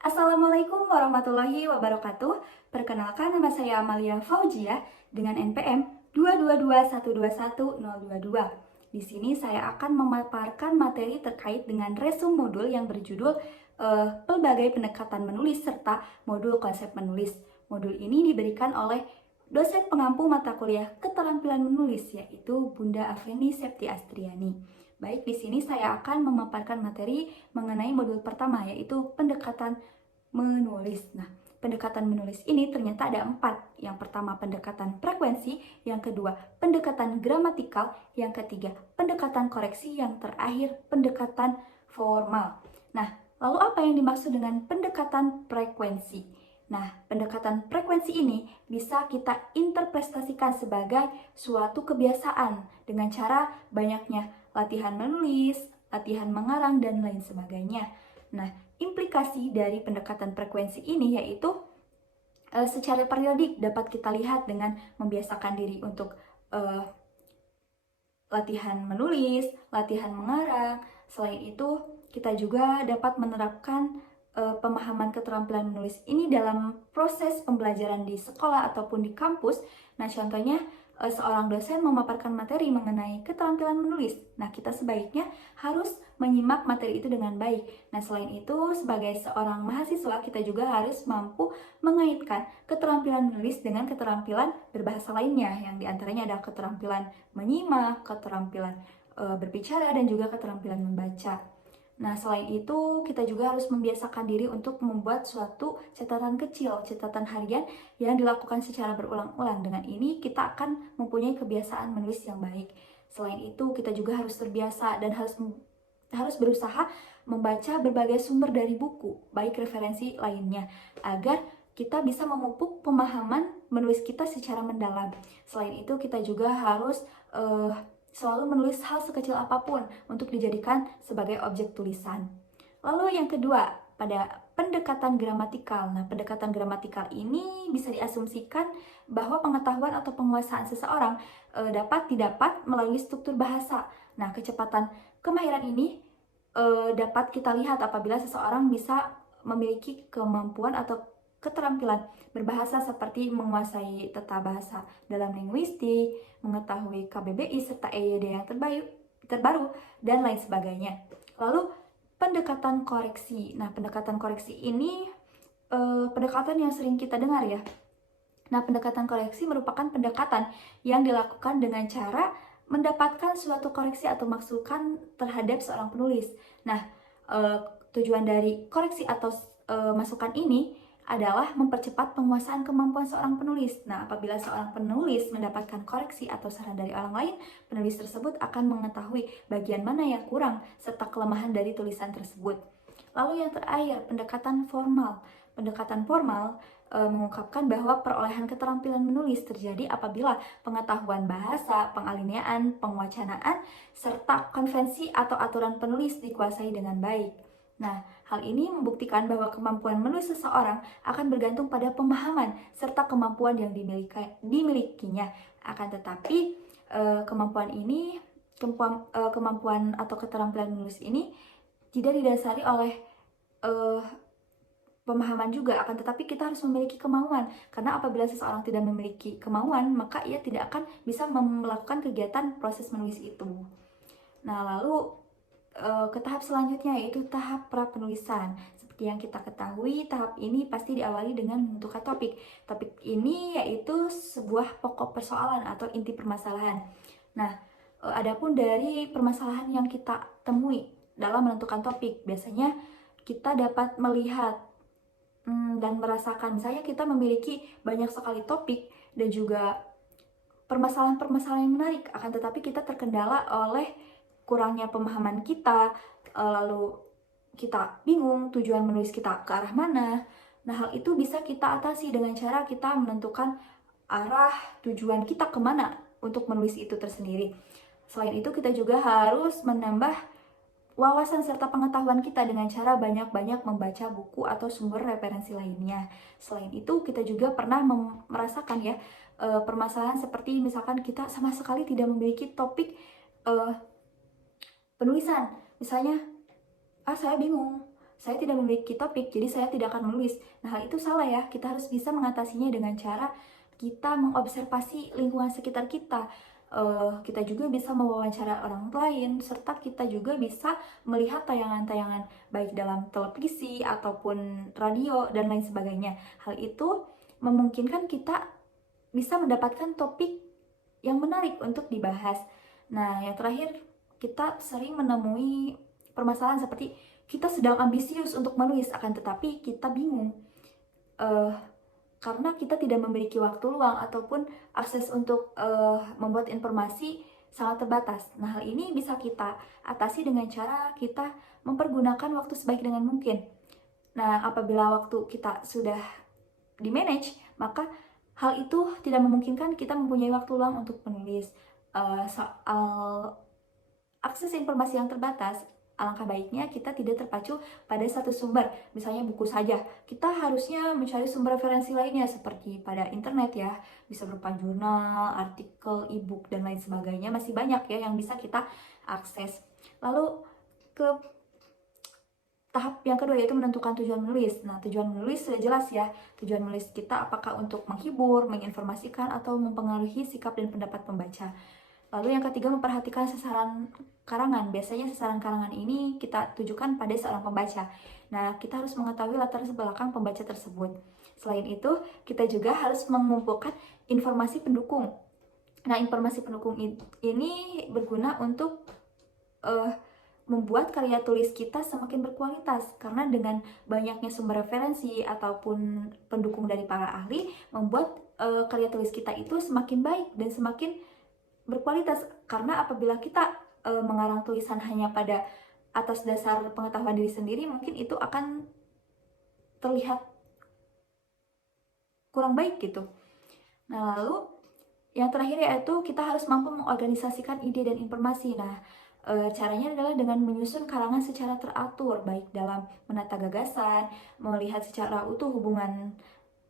Assalamualaikum warahmatullahi wabarakatuh. Perkenalkan, nama saya Amalia Fauzia dengan NPM 222121022. Di sini saya akan memaparkan materi terkait dengan resume modul yang berjudul pelbagai pendekatan menulis serta modul konsep menulis. Modul ini diberikan oleh dosen pengampu mata kuliah keterampilan menulis, yaitu Bunda Afeni Septi Astriani. Baik, di sini saya akan memaparkan materi mengenai modul pertama, yaitu pendekatan menulis. Nah, pendekatan menulis ini ternyata ada 4. Yang pertama, pendekatan frekuensi. Yang kedua, pendekatan gramatikal. Yang ketiga, pendekatan koreksi. Yang terakhir, pendekatan formal. Nah, lalu apa yang dimaksud dengan pendekatan frekuensi? Nah, pendekatan frekuensi ini bisa kita interpretasikan sebagai suatu kebiasaan dengan cara banyaknya latihan menulis, latihan mengarang, dan lain sebagainya. Nah, implikasi dari pendekatan frekuensi ini yaitu secara periodik dapat kita lihat dengan membiasakan diri untuk latihan menulis, latihan mengarang. Selain itu, kita juga dapat menerapkan pemahaman keterampilan menulis ini dalam proses pembelajaran di sekolah ataupun di kampus. Nah, contohnya seorang dosen memaparkan materi mengenai keterampilan menulis. Nah, kita sebaiknya harus menyimak materi itu dengan baik. Nah, selain itu, sebagai seorang mahasiswa, kita juga harus mampu mengaitkan keterampilan menulis dengan keterampilan berbahasa lainnya, yang diantaranya adalah keterampilan menyimak, keterampilan berbicara, dan juga keterampilan membaca. Nah, selain itu, kita juga harus membiasakan diri untuk membuat suatu catatan kecil, catatan harian yang dilakukan secara berulang-ulang. Dengan ini, kita akan mempunyai kebiasaan menulis yang baik. Selain itu, kita juga harus terbiasa dan harus berusaha membaca berbagai sumber dari buku, baik referensi lainnya, agar kita bisa memupuk pemahaman menulis kita secara mendalam. Selain itu, kita juga harus selalu menulis hal sekecil apapun untuk dijadikan sebagai objek tulisan. Lalu yang kedua, pada pendekatan gramatikal. Nah, pendekatan gramatikal ini bisa diasumsikan bahwa pengetahuan atau penguasaan seseorang dapat didapat melalui struktur bahasa. Nah, kecepatan kemahiran ini dapat kita lihat apabila seseorang bisa memiliki kemampuan atau keterampilan berbahasa seperti menguasai tata bahasa dalam linguistik, mengetahui KBBI serta EYD yang terbaru, dan lain sebagainya. Lalu pendekatan koreksi. Nah, pendekatan koreksi ini pendekatan yang sering kita dengar ya. Nah, pendekatan koreksi merupakan pendekatan yang dilakukan dengan cara mendapatkan suatu koreksi atau masukan terhadap seorang penulis. Nah, tujuan dari koreksi atau masukan ini adalah mempercepat penguasaan kemampuan seorang penulis. Nah, apabila seorang penulis mendapatkan koreksi atau saran dari orang lain, penulis tersebut akan mengetahui bagian mana yang kurang serta kelemahan dari tulisan tersebut. Lalu yang terakhir, pendekatan formal. Pendekatan formal mengungkapkan bahwa perolehan keterampilan menulis terjadi apabila pengetahuan bahasa, pengalineaan, penguacanaan, serta konvensi atau aturan penulis dikuasai dengan baik. Nah, hal ini membuktikan bahwa kemampuan menulis seseorang akan bergantung pada pemahaman serta kemampuan yang dimilikinya. Akan tetapi, kemampuan atau keterampilan menulis ini tidak didasari oleh pemahaman juga, akan tetapi kita harus memiliki kemauan. Karena apabila seseorang tidak memiliki kemauan, maka ia tidak akan bisa melakukan kegiatan proses menulis itu. Nah, lalu ke tahap selanjutnya yaitu tahap pra-penulisan. Seperti yang kita ketahui, tahap ini pasti diawali dengan menentukan topik. Topik ini yaitu sebuah pokok persoalan atau inti permasalahan. Nah, adapun dari permasalahan yang kita temui dalam menentukan topik, biasanya kita dapat melihat dan merasakan, misalnya kita memiliki banyak sekali topik dan juga permasalahan-permasalahan yang menarik, akan tetapi kita terkendala oleh kurangnya pemahaman kita, lalu kita bingung tujuan menulis kita ke arah mana. Nah, hal itu bisa kita atasi dengan cara kita menentukan arah tujuan kita kemana untuk menulis itu tersendiri. Selain itu, kita juga harus menambah wawasan serta pengetahuan kita dengan cara banyak-banyak membaca buku atau sumber referensi lainnya. Selain itu, kita juga pernah merasakan ya permasalahan seperti misalkan kita sama sekali tidak memiliki topik penulisan. Misalnya, saya bingung, saya tidak memiliki topik, jadi saya tidak akan menulis. Nah, hal itu salah ya. Kita harus bisa mengatasinya dengan cara kita mengobservasi lingkungan sekitar kita. Kita juga bisa mewawancara orang lain, serta kita juga bisa melihat tayangan-tayangan baik dalam televisi ataupun radio dan lain sebagainya. Hal itu memungkinkan kita bisa mendapatkan topik yang menarik untuk dibahas. Nah, yang terakhir, kita sering menemui permasalahan seperti kita sedang ambisius untuk menulis, akan tetapi kita bingung karena kita tidak memiliki waktu luang ataupun akses untuk membuat informasi sangat terbatas. Nah, hal ini bisa kita atasi dengan cara kita mempergunakan waktu sebaik dengan mungkin. Nah, apabila waktu kita sudah di-manage, maka hal itu tidak memungkinkan kita mempunyai waktu luang untuk menulis. Soal akses informasi yang terbatas, alangkah baiknya kita tidak terpacu pada satu sumber, misalnya buku saja. Kita harusnya mencari sumber referensi lainnya seperti pada internet ya, bisa berupa jurnal, artikel, e-book, dan lain sebagainya. Masih banyak ya yang bisa kita akses. Lalu ke tahap yang kedua yaitu menentukan tujuan menulis. Nah, tujuan menulis sudah jelas ya. Tujuan menulis kita apakah untuk menghibur, menginformasikan, atau mempengaruhi sikap dan pendapat pembaca. Lalu yang ketiga, memperhatikan sasaran karangan. Biasanya sasaran karangan ini kita tujukan pada seorang pembaca. Nah, kita harus mengetahui latar belakang pembaca tersebut. Selain itu, kita juga harus mengumpulkan informasi pendukung. Nah, informasi pendukung ini berguna untuk membuat karya tulis kita semakin berkualitas, karena dengan banyaknya sumber referensi ataupun pendukung dari para ahli membuat karya tulis kita itu semakin baik dan semakin berkualitas. Karena apabila kita mengarang tulisan hanya pada atas dasar pengetahuan diri sendiri, mungkin itu akan terlihat kurang baik gitu. Nah, lalu yang terakhir yaitu kita harus mampu mengorganisasikan ide dan informasi. Nah, caranya adalah dengan menyusun karangan secara teratur, baik dalam menata gagasan, melihat secara utuh hubungan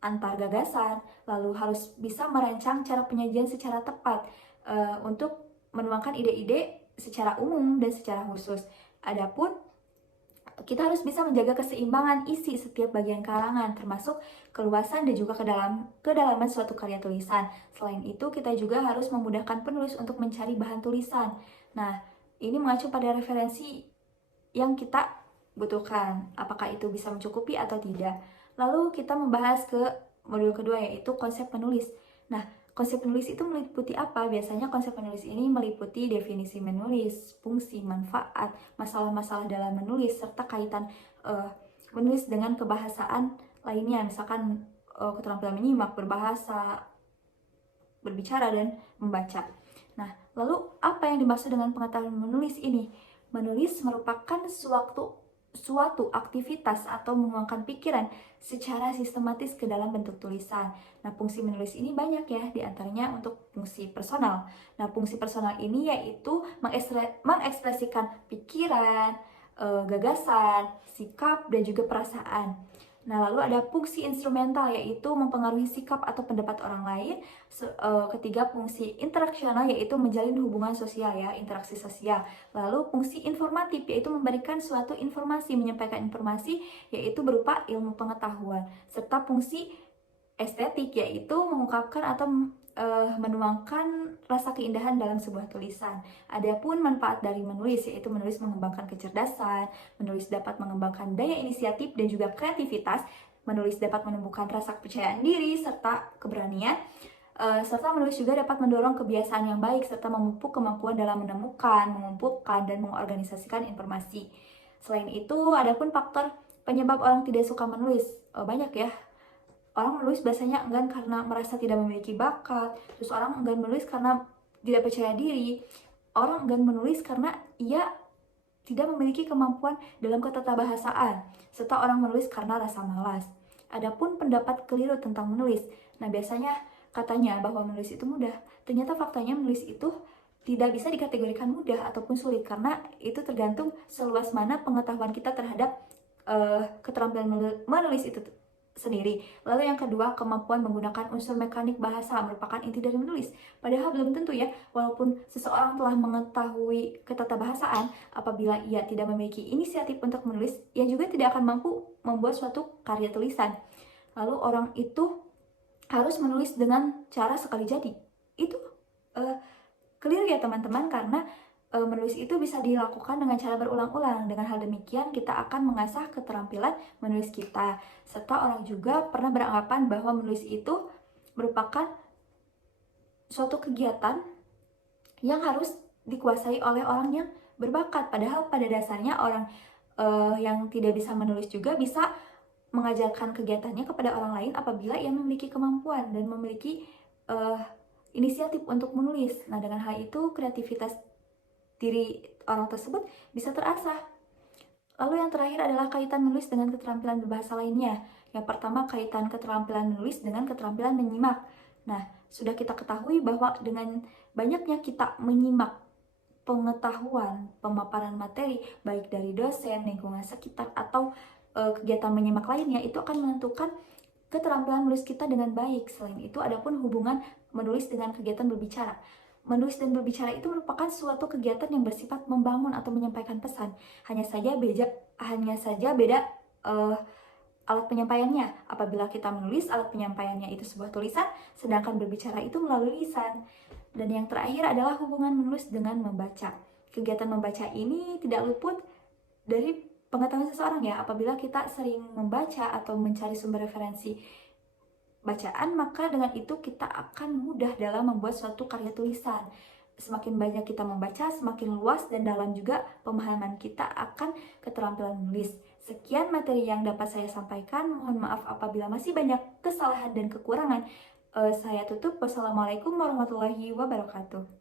antar gagasan, lalu harus bisa merancang cara penyajian secara tepat untuk menuangkan ide-ide secara umum dan secara khusus. Adapun kita harus bisa menjaga keseimbangan isi setiap bagian karangan, termasuk keluasan dan juga kedalaman suatu karya tulisan. Selain itu, kita juga harus memudahkan penulis untuk mencari bahan tulisan. Nah, ini mengacu pada referensi yang kita butuhkan, apakah itu bisa mencukupi atau tidak. Lalu kita membahas ke modul kedua, yaitu konsep penulis. Nah, konsep penulis itu meliputi apa? Biasanya konsep penulis ini meliputi definisi menulis, fungsi, manfaat, masalah-masalah dalam menulis, serta kaitan menulis dengan kebahasaan lainnya, misalkan keterampilan menyimak, berbahasa, berbicara, dan membaca. Nah, lalu apa yang dimaksud dengan pengetahuan menulis ini? Menulis merupakan suatu aktivitas atau menuangkan pikiran secara sistematis ke dalam bentuk tulisan. Nah, fungsi menulis ini banyak ya, diantaranya untuk fungsi personal. Nah, fungsi personal ini yaitu mengekspresikan pikiran, gagasan, sikap, dan juga perasaan. Nah, lalu ada fungsi instrumental, yaitu mempengaruhi sikap atau pendapat orang lain. Ketiga, fungsi interaksional, yaitu menjalin hubungan sosial ya, interaksi sosial. Lalu fungsi informatif, yaitu memberikan suatu informasi, menyampaikan informasi, yaitu berupa ilmu pengetahuan. Serta fungsi estetik, yaitu mengungkapkan atau menuangkan rasa keindahan dalam sebuah tulisan. Adapun manfaat dari menulis, yaitu menulis mengembangkan kecerdasan, menulis dapat mengembangkan daya inisiatif dan juga kreativitas, menulis dapat menumbuhkan rasa kepercayaan diri serta keberanian, serta menulis juga dapat mendorong kebiasaan yang baik serta memupuk kemampuan dalam menemukan, mengumpulkan, dan mengorganisasikan informasi. Selain itu, adapun faktor penyebab orang tidak suka menulis, banyak ya. Orang menulis biasanya enggan karena merasa tidak memiliki bakat, terus orang enggan menulis karena tidak percaya diri, orang enggan menulis karena ia tidak memiliki kemampuan dalam ketatabahasaan, serta orang menulis karena rasa malas. Adapun pendapat keliru tentang menulis, nah biasanya katanya bahwa menulis itu mudah, ternyata faktanya menulis itu tidak bisa dikategorikan mudah ataupun sulit, karena itu tergantung seluas mana pengetahuan kita terhadap keterampilan menulis itu sendiri. Lalu yang kedua, kemampuan menggunakan unsur mekanik bahasa merupakan inti dari menulis. Padahal belum tentu ya, walaupun seseorang telah mengetahui ketatabahasaan, apabila ia tidak memiliki inisiatif untuk menulis, ia juga tidak akan mampu membuat suatu karya tulisan. Lalu orang itu harus menulis dengan cara sekali jadi. Itu keliru ya teman-teman, karena menulis itu bisa dilakukan dengan cara berulang-ulang. Dengan hal demikian, kita akan mengasah keterampilan menulis kita. Serta orang juga pernah beranggapan bahwa menulis itu merupakan suatu kegiatan yang harus dikuasai oleh orang yang berbakat. Padahal pada dasarnya orang yang tidak bisa menulis juga bisa mengajarkan kegiatannya kepada orang lain apabila ia memiliki kemampuan dan memiliki inisiatif untuk menulis. Nah, dengan hal itu kreativitas diri orang tersebut bisa terasah. Lalu yang terakhir adalah kaitan menulis dengan keterampilan berbahasa lainnya. Yang pertama, kaitan keterampilan menulis dengan keterampilan menyimak. Nah, sudah kita ketahui bahwa dengan banyaknya kita menyimak pengetahuan, pemaparan materi, baik dari dosen, lingkungan sekitar, atau kegiatan menyimak lainnya, itu akan menentukan keterampilan menulis kita dengan baik. Selain itu, adapun hubungan menulis dengan kegiatan berbicara. Menulis dan berbicara itu merupakan suatu kegiatan yang bersifat membangun atau menyampaikan pesan. Hanya saja beda alat penyampaiannya. Apabila kita menulis, alat penyampaiannya itu sebuah tulisan, sedangkan berbicara itu melalui lisan. Dan yang terakhir adalah hubungan menulis dengan membaca. Kegiatan membaca ini tidak luput dari pengetahuan seseorang ya. Apabila kita sering membaca atau mencari sumber referensi bacaan, maka dengan itu kita akan mudah dalam membuat suatu karya tulisan. Semakin banyak kita membaca, semakin luas dan dalam juga pemahaman kita akan keterampilan menulis. Sekian materi yang dapat saya sampaikan. Mohon maaf apabila masih banyak kesalahan dan kekurangan. Saya tutup. Wassalamualaikum warahmatullahi wabarakatuh.